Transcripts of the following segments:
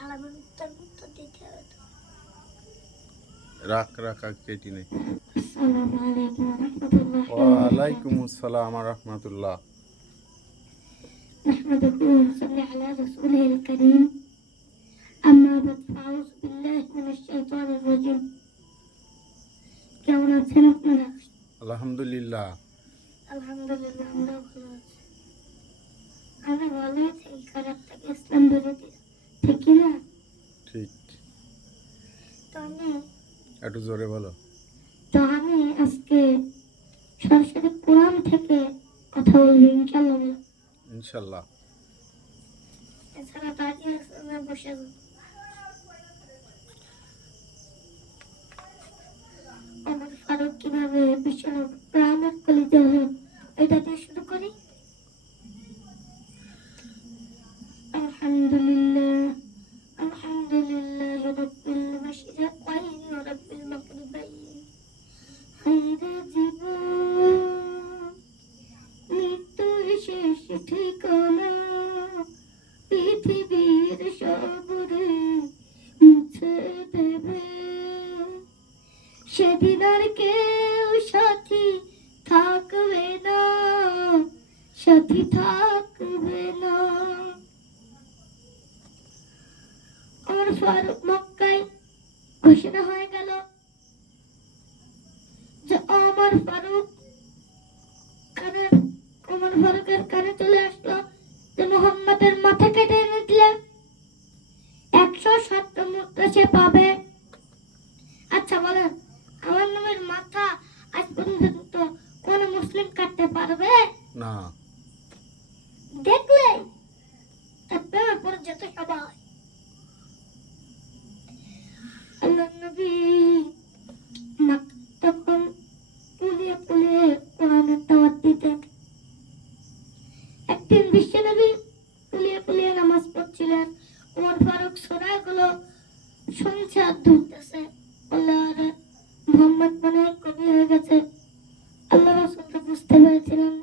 হারামের উত্তর দিতে হবে তো। রাখ কেটি নেই। আসসালামু আলাইকুম ওয়া রাহমাতুল্লাহি ওয়া আলাইকুম আসসালাম ওয়া রাহমাতুল্লাহ। নাহমাদুহু ওয়া নুসাল্লি আলা রাসূলিল কারীম। আম্মা বা'দ, আউযু বিল্লাহি মিনাশ শাইতানির রাজীম। কেমন আছেন আপনারা? আলহামদুলিল্লাহ। আলহামদুলিল্লাহ, আমরা ভালো আছি। আমরা ভালো আছি, খারাপ থেকে ইসলাম বিরোধী ঠিক না? ঠিক। তো একটু জোরে বলো। আমি আজকে সরাসরি কোরআন থেকে কথা বলবো ইনশাআল্লাহ। ইনশাআল্লাহ। এছাড়া দাঁড়িয়ে আছে বসে আমার ফারুক কিভাবে বিশ্বের প্রাণের কলিতে হলো, এটা দিয়ে শুরু করি। আলহামদুলিল্লাহ রাব্বিল মাশরিকাইন ওয়া রাব্বিল মাগরিবাইন। হায়রে জীবন, মৃত্যুর শেষ ঠিকানা, পৃথিবীর সবরে মুছে দেবে। সেদিন আর কেউ সাথী থাকবে না, সাথী থাকবে না। আমার ফারুক মক্কায় ঘোষণা হয়ে গেল যে আমার ফারুকের কানে চলে আসলো যে মুহাম্মাদের মাথা কেটে এনে দিলে 107 মুদ্রা সে পাবে। আচ্ছা বলেন, আমার নামের মাথা আজ পর্যন্ত কোন মুসলিম কাটতে পারবে না? দেখলে তারপরে পরে যেত সবাই। আল্লাহ নবী তখন পুলিয়ে কোরআনের দাওয়াত দিতেন। একদিন বিশ্বনবী পুলিয়ে নামাজ পড়ছিলেন। ওমর ফারুক সূরাগুলো শুনছে আর ধরতেছে। আল্লাহ মুহাম্মদ মনে কবি হয়ে গেছে। আল্লাহ রাসূল তো বুঝতে পেরেছিলেন।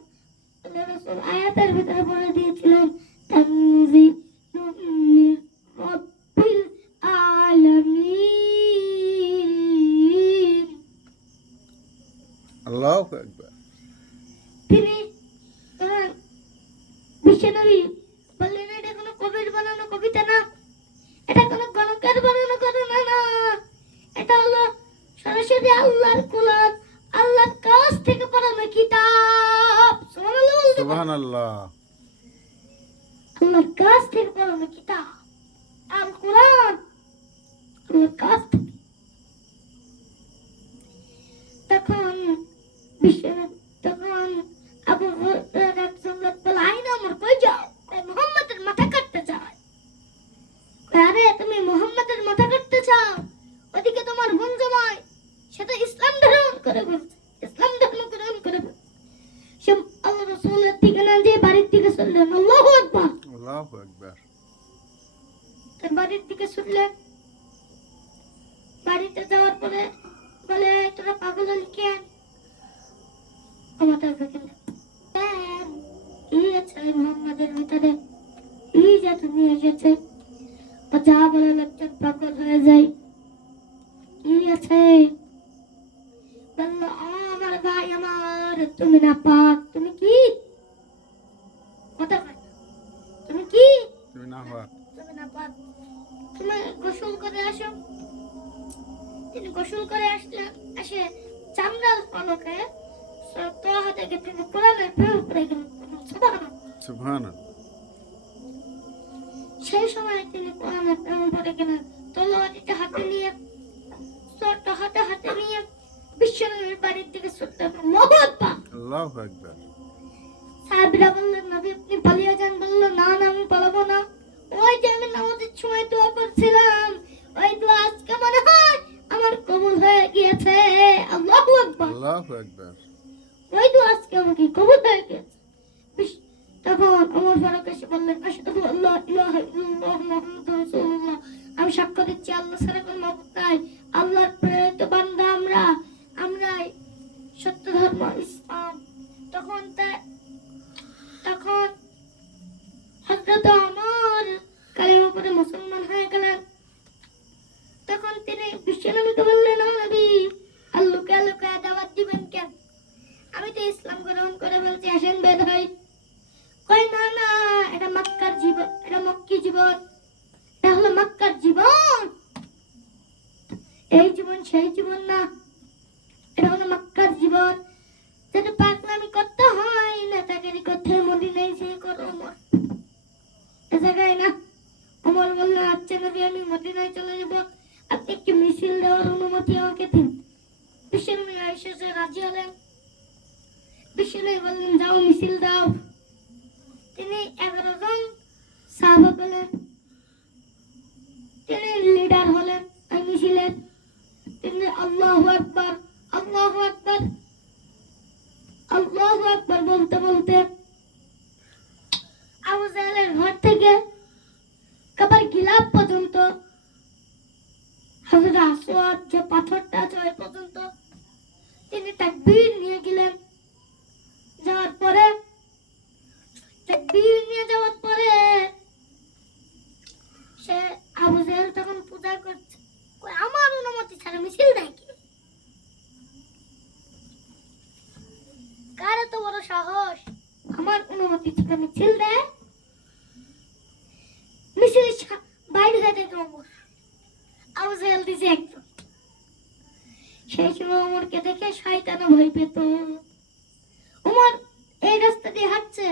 আল্লাহ রাসূল আয়াতের ভিতরে বলে দিয়েছিলেন তানজিলুম মির রাব্বিল আলামিন। আল্লাহু আকবার। তিনি বিশ্বনবী বললেন, এটা কোনো কবির বানানো কবিতা না, এটা কোনো গণকের বানানো ঘটনা না, এটা হলো সরাসরি আল্লাহর কুরআন, আল্লাহর কাছ থেকে পড়ানো কিতাব। সুবহানাল্লাহ। আল্লাহর কাছ থেকে পড়ানো কিতাব আল কুরআন, আল্লাহর কাছ থেকে। তখন আবু হুরায়রা একজন লোক বলে, আইনা আমার কই যাও? মুহাম্মাদের মাথা কাটতে চাই। আরে তুমি মুহাম্মাদের মাথা কাটতে চাও? ওদিকে তোমার বোন জামাই সেটা ইসলাম গ্রহণ করে বলছে, ইসলাম গ্রহণ করে বলছে। সে আল্লাহ রাসূলের দিকে না যে বাড়ির দিকে চললেন। আল্লাহু আকবার, আল্লাহু আকবার। তার বাড়ির দিকে ছুটলেন। বাড়িতে যাওয়ার পরে বলে, তোরা পাগল হলি কেন? আমাদের ভিতরে কি আছে মুহাম্মাদের ভিতরে? কি জাদু নিয়ে এসেছে? যা বলে লোকজন পাগল হয়ে যায়। কি আছে? বললো, আমার ভাই আমার, তুমি না পাক, তুমি কি কথা কয়? তুমি কি? তুমি না পাক। তুমি না পাক, তুমি গোসল করে আসো। তিনি গোসল করে আসলেন। এসে চামড়ার পলকে তোয়া থেকে তিনি কোরআনের প্রেম করে গেলেন। সুবহানাল্লাহ। সেই সময় তিনি কোরআনের প্রেম করে গেলেন। তলোয়ারটা হাতে নিয়ে বিশ্বনবীর বাড়ির দিকে ছুটলেন। আল্লাহু আকবার, আল্লাহু আকবার। সাহাবীরা বললেন, নবী আপনি পালিয়ে যান। বলল, না আমি পালাবো না। ওই যে আমি নামাজের সময় দোয়া করছিলাম, ওই দোয়া আজকে মনে হয় আমার কবুল হয়ে গিয়েছে। আল্লাহু আকবার, আল্লাহু আকবার। ওই দোয়া আজকে আমাকে কবুল হয়ে গিয়েছে। তখন ওমর ফারুক এসে বললেন, আশহাদু আল্লা ইলাহা ইল্লাল্লাহ মুহাম্মাদুর রাসূলুল্লাহ, আমি সাক্ষ্য দিচ্ছি আল্লাহ ছাড়া কোনো মাবুদ নাই, আল্লাহর প্রেরিত বান্দা আমরাই সত্য ধর্ম ইসলাম। তখন হযরত ওমর কালেমা পড়ে মুসলমান হয়ে গেলেন। সেই জীবন না, এটা হলো মক্কার জীবন। যদি পাগলামি করতে হয় নেতাগিরি করতে হয়, মদিনায় যে করো ওমর। এ জায়গায় না, ওমর বললেন আচ্ছা নবী আমি মদিনায় চলে যাব, আপনি একটি মিছিল দেওয়ার অনুমতি আমাকে দিন। বিশ্বনবী এসে রাজি হলেন। বিশ্বনবী বললেন যাও মিছিল দাও। তিনি 11 জন সাহাবা পেলেন, তিনি লিডার হলেন এই মিছিলের। তিনি আল্লাহু আকবার আল্লাহু আকবার আল্লাহু আকবার বলতে বলতে আবু জাহেলের ঘর থেকে কাবার গিলাফ পর্যন্ত, হযরত আসওয়াদ যে পাথরটা আছে ওই পর্যন্ত তিনি তাকবীর নিয়ে গেলেন। যাওয়ার পরে তাকবীর নিয়ে যাওয়ার পরে সে আবু জাহেল তখন পূজা করছে, কই আমার অনুমতি ছাড়া মিছিল দেয় কি? কার এত বড় সাহস আমার অনুমতি ছাড়া মিছিল দেয়? মিছিলের বাইরে যায় দেখে ওমর, আবু জাহেল দিছে একদম। সেই সময় ওমরকে দেখে শয়তানও ভয় পেত। ওমর এই রাস্তা দিয়ে হাঁটছে,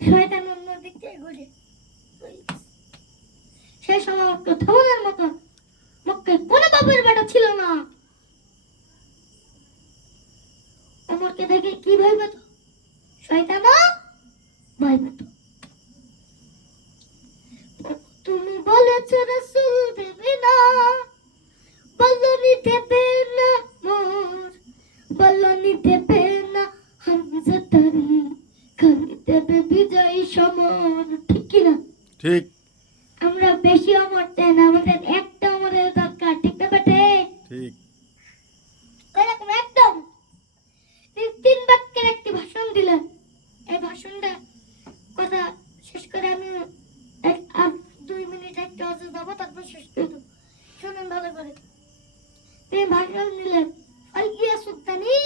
শয়তান অন্য দিক দিয়ে ঘুরে। সেই সময় ওকে থামানোর মতো মক্কায় কোনো বাপের বেটা ছিল না। ওমরকে দেখে কি ভয় পেত? শয়তানও ভয় পেত। তুমি বলেছো রাসূল দেবে না, বলনি দেবে না মোর, বলনি দেবে না হামজা তারি, খালি দেবে বিজয় সমর। ঠিক কি না? ঠিক। আমরা বেশি অমর চাই না, আমাদের একটা অমরের দরকার। ঠিক না বেটে? ঠিক। এরকম একদম। তিনি 3 বাক্যের একটি ভাষণ দিলেন। এই ভাষণটা কথা শেষ করে আমি আর 2 মিনিট একটু অজু যাবো, তারপর শেষ করে দেবো। শুনুন ভালো করে। তিনি ভাষণ দিলেন, আইয়া সুলতানি,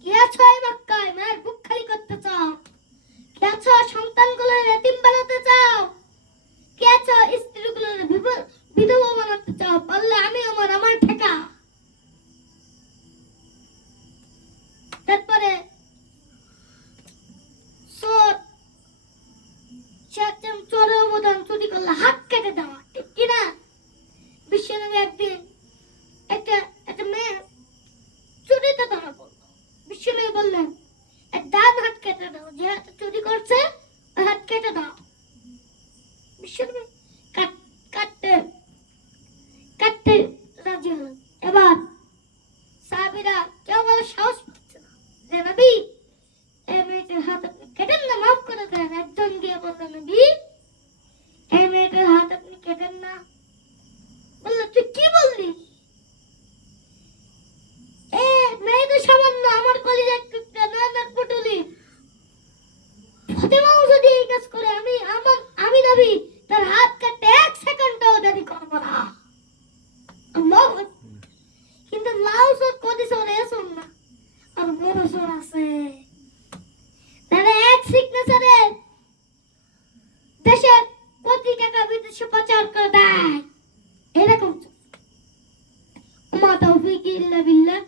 কি আছো এই মক্কায় মায়ের বুক খালি করতে চাও? কি আছো সন্তানগুলো এতিম বানাতে চাও? কি আছো স্ত্রীগুলো বিধবা বানাতে চাও? বললে আমি আমার ঠেকা। তারপরে চোরের অবদান চুরি করলে হাত কেটে দেওয়া। ঠিক কিনা? বিশ্বনবী একদিন একটা মেয়ে চুরিতে ধরা পড়লো। বিশ্বনবী বললেন এর ডান হাত কেটে দাও, যে হাতে চুরি করছে ওই হাত কেটে দাও। বিশ্বনবী কাটতে কাটতে রাজি হলেন। এবার সাহাবীরা কেউ বলে সাহস পাচ্ছে না যে নবী এই মেয়েটার হাত আপনি কেটেন না, মাফ করে দেন। একজন গিয়ে বললেন নবী এই মেয়েটার হাত আপনি কেটেন না। বললো তুই কি বললি? এ মেয়ে তো সামান্য আমার কলিজার টুকরা, নানার পুটুলি। ফাতেমাও যদি এই কাজ করে আমি নবী তার হাত কাটতে 1 সেকেন্ডও দেরি করব না। আল্লাহু আকবার। কিন্তু লাউসর কোদি সরে এসন না, আর বড় সর আছে। তাহলে এক সিগনেচারে দেশের কোটি টাকা বিদেশে পাচার করে দেয়। এরকম মা তৌফিক ইল্লা বিল্লাহ।